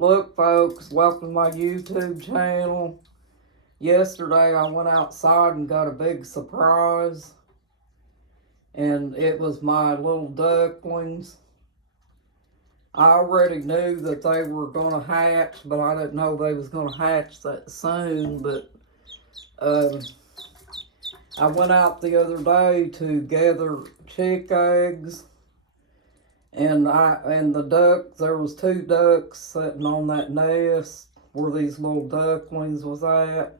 Look, folks, welcome to my YouTube channel. Yesterday I went outside and got a big surprise, and it was my little ducklings. I already knew that they were going to hatch, but I didn't know they was going to hatch that soon. But I went out the other day to gather chick eggs, and there was 2 ducks sitting on that nest where these little ducklings was at.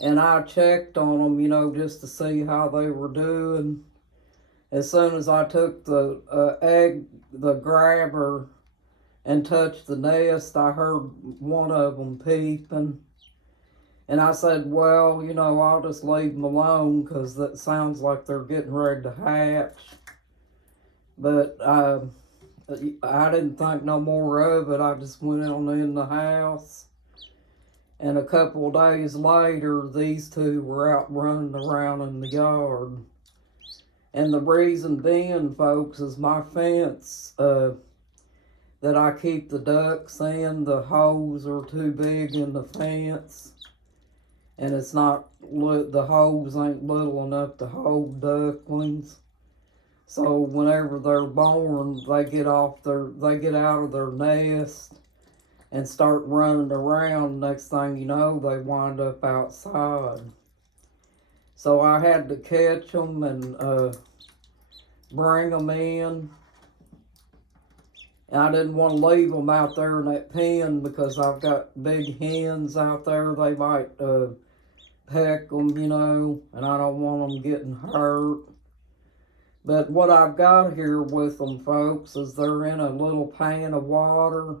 And I checked on them, just to see how they were doing. As soon as I took the grabber, and touched the nest, I heard one of them peeping. And I said, well, I'll just leave them alone because that sounds like they're getting ready to hatch. But I didn't think no more of it. I just went on in the house. And a couple of days later, these 2 were out running around in the yard. And the reason being, folks, is my fence that I keep the ducks in, the holes are too big in the fence. And the holes ain't little enough to hold ducklings. So whenever they're born, they get out of their nest and start running around. Next thing you know, they wind up outside. So I had to catch them and bring them in. And I didn't want to leave them out there in that pen because I've got big hens out there. They might peck them, and I don't want them getting hurt. But what I've got here with them, folks, is they're in a little pan of water.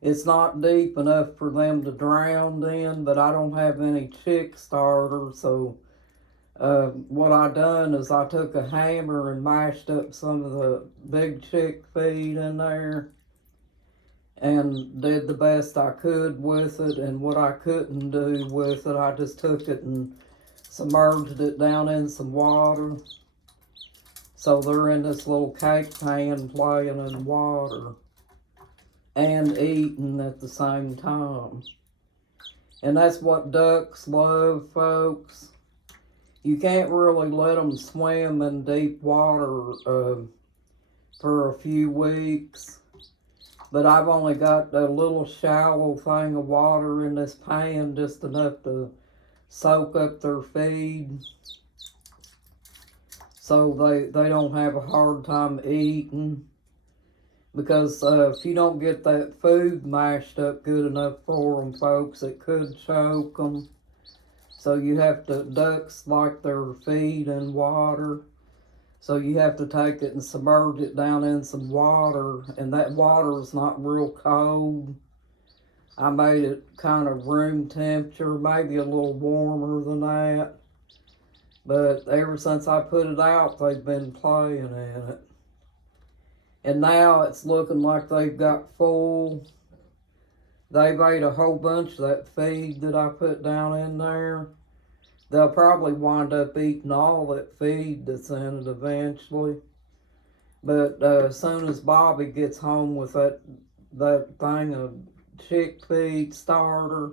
It's not deep enough for them to drown in, but I don't have any chick starters. So what I done is I took a hammer and mashed up some of the big chick feed in there and did the best I could with it. And what I couldn't do with it, I just took it and submerged it down in some water. So they're in this little cake pan playing in water and eating at the same time. And that's what ducks love, folks. You can't really let them swim in deep water for a few weeks. But I've only got a little shallow thing of water in this pan, just enough to soak up their feed. So they don't have a hard time eating. Because if you don't get that food mashed up good enough for them, folks, it could choke them. So ducks like their feed in water. So you have to take it and submerge it down in some water. And that water is not real cold. I made it kind of room temperature, maybe a little warmer than that. But ever since I put it out, they've been playing in it. And now it's looking like they've got full. They've ate a whole bunch of that feed that I put down in there. They'll probably wind up eating all that feed that's in it eventually. But as soon as Bobby gets home with that thing of chick feed starter,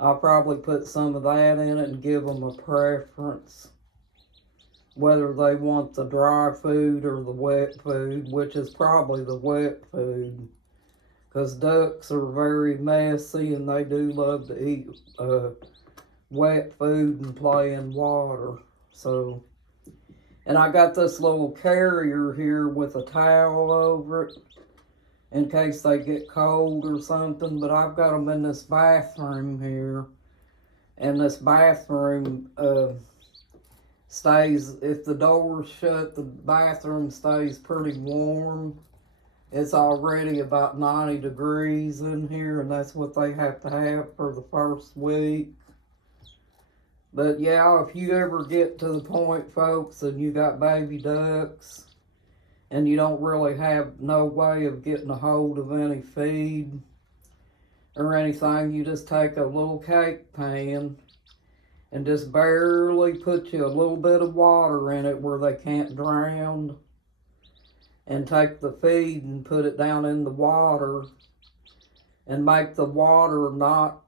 I'll probably put some of that in it and give them a preference, whether they want the dry food or the wet food, which is probably the wet food, because ducks are very messy and they do love to eat wet food and play in water. So, and I got this little carrier here with a towel over it in case they get cold or something, but I've got them in this bathroom here, and this bathroom stays, if the door's shut, the bathroom stays pretty warm. It's already about 90 degrees in here, and that's what they have to have for the first week. But yeah, if you ever get to the point, folks, and you got baby ducks, and you don't really have no way of getting a hold of any feed or anything, you just take a little cake pan and just barely put you a little bit of water in it where they can't drown, and take the feed and put it down in the water and make the water not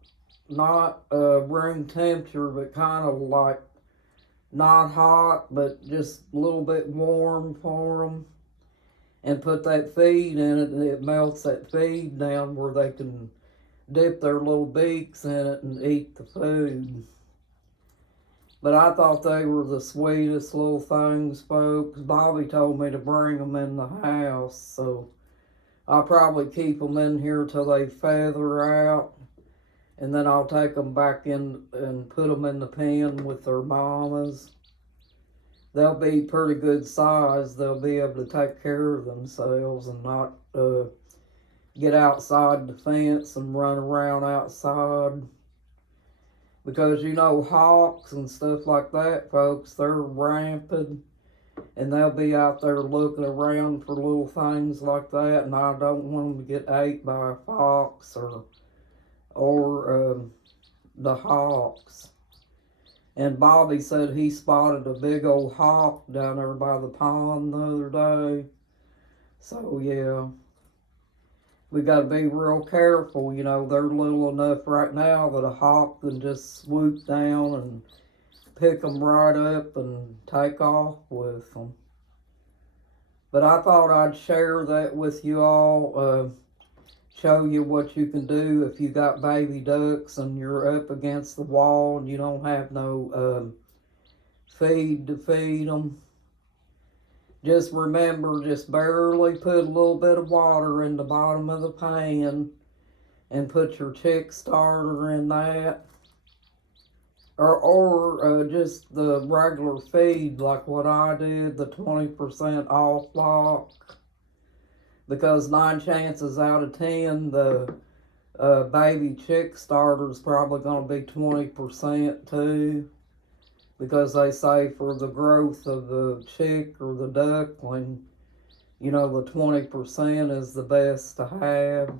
room temperature, but kind of like not hot, but just a little bit warm for them. And put that feed in it, and it melts that feed down where they can dip their little beaks in it and eat the food. But I thought they were the sweetest little things, folks. Bobby told me to bring them in the house, so I'll probably keep them in here till they feather out, and then I'll take them back in and put them in the pen with their mamas. They'll be pretty good size. They'll be able to take care of themselves and not get outside the fence and run around outside. Because you know, hawks and stuff like that, folks, they're rampant, and they'll be out there looking around for little things like that, and I don't want them to get ate by a fox or the hawks. And Bobby said he spotted a big old hawk down there by the pond the other day. So yeah, we got to be real careful. You know, they're little enough right now that a hawk can just swoop down and pick them right up and take off with them. But I thought I'd share that with you all, show you what you can do if you got baby ducks and you're up against the wall and you don't have no feed to feed them. Just remember, just barely put a little bit of water in the bottom of the pan and put your chick starter in that. Or just the regular feed like what I did, the 20% off block. Because 9 chances out of 10, the baby chick starter is probably going to be 20% too. Because they say for the growth of the chick or the duckling, you know, the 20% is the best to have.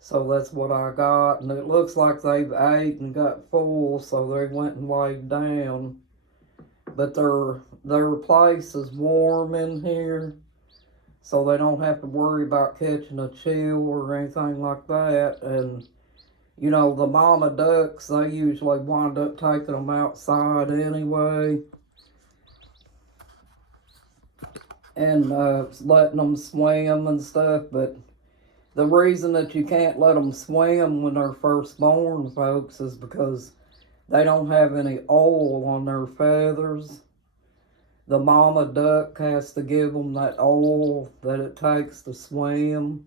So that's what I got. And it looks like they've ate and got full, so they went and laid down. But their place is warm in here, so they don't have to worry about catching a chill or anything like that. And, you know, the mama ducks, they usually wind up taking them outside anyway and letting them swim and stuff. But the reason that you can't let them swim when they're first born, folks, is because they don't have any oil on their feathers. The mama duck has to give them that oil that it takes to swim.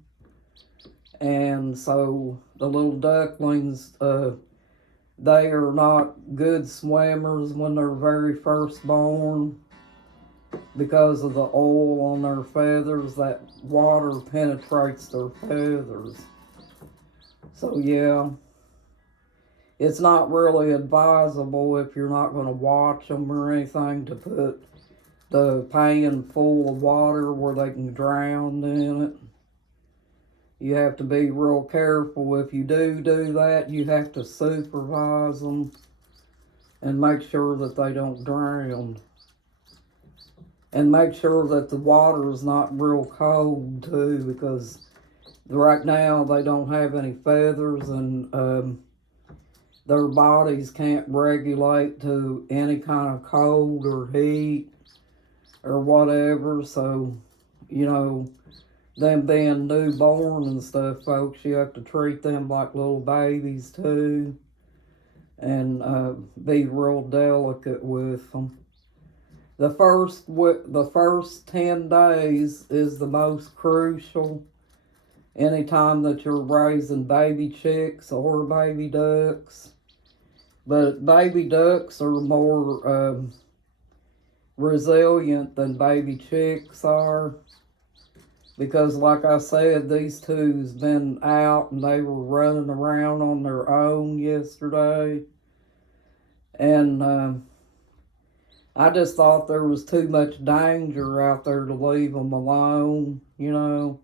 And so the little ducklings, they are not good swimmers when they're very first born because of the oil on their feathers. That water penetrates their feathers. So yeah, it's not really advisable if you're not going to watch them or anything to put the pan full of water where they can drown in it. You have to be real careful. If you do that, you have to supervise them and make sure that they don't drown. And make sure that the water is not real cold too, because right now they don't have any feathers and their bodies can't regulate to any kind of cold or heat or whatever. So, you know, them being newborn and stuff, folks, you have to treat them like little babies too, and be real delicate with them. The first 10 days is the most crucial. Anytime that you're raising baby chicks or baby ducks, but baby ducks are more resilient than baby chicks are. Because like I said, these two's been out and they were running around on their own yesterday. And I just thought there was too much danger out there to leave them alone, you know.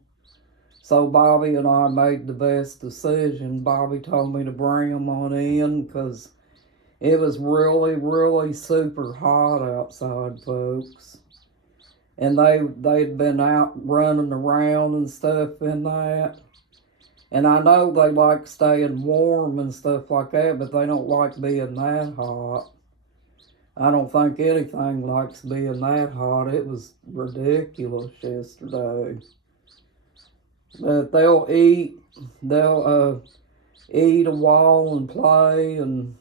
So Bobby and I made the best decision. Bobby told me to bring them on in because it was really, really super hot outside, folks. And they'd been out running around and stuff in that. And I know they like staying warm and stuff like that, but they don't like being that hot. I don't think anything likes being that hot. It was ridiculous yesterday. But they'll eat a while and play, and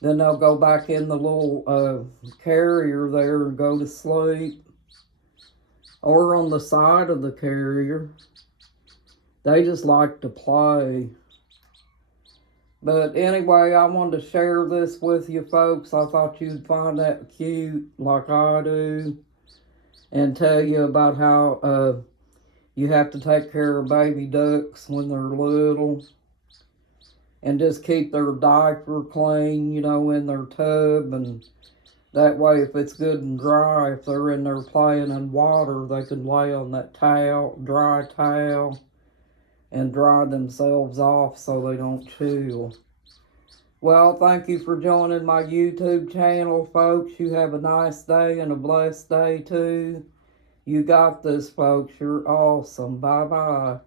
then they'll go back in the little carrier there and go to sleep. Or on the side of the carrier. They just like to play. But anyway, I wanted to share this with you folks. I thought you'd find that cute like I do. And tell you about how you have to take care of baby ducks when they're little. And just keep their diaper clean, in their tub. And that way, if it's good and dry, if they're in there playing in water, they can lay on that dry towel, and dry themselves off so they don't chill. Well, thank you for joining my YouTube channel, folks. You have a nice day and a blessed day, too. You got this, folks. You're awesome. Bye-bye.